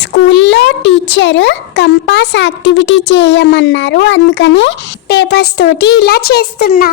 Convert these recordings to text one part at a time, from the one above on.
స్కూల్లో teacher compass activity చేయమన్నారు, అందుకనే పేపర్స్ తోటి ఇలా చేస్తున్నా.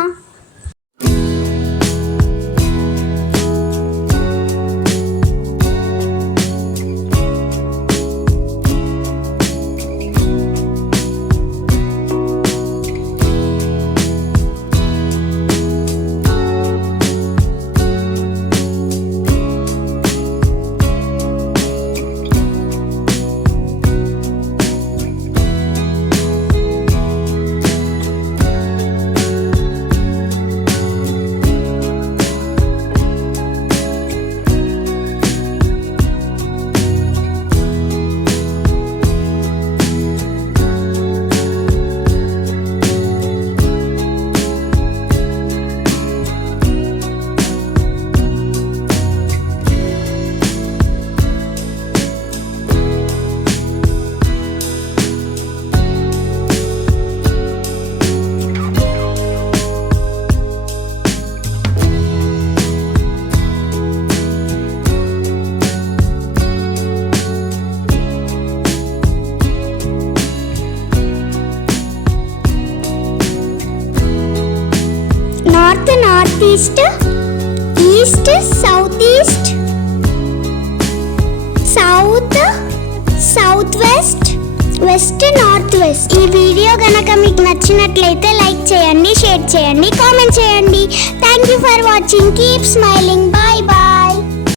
North north east, east south east, south south west, west north west. ఈ వీడియో గనక మీకు నచ్చినట్లయితే లైక్ చేయండి, షేర్ చేయండి, కామెంట్ చేయండి. Thank you for watching. Keep smiling. Bye bye.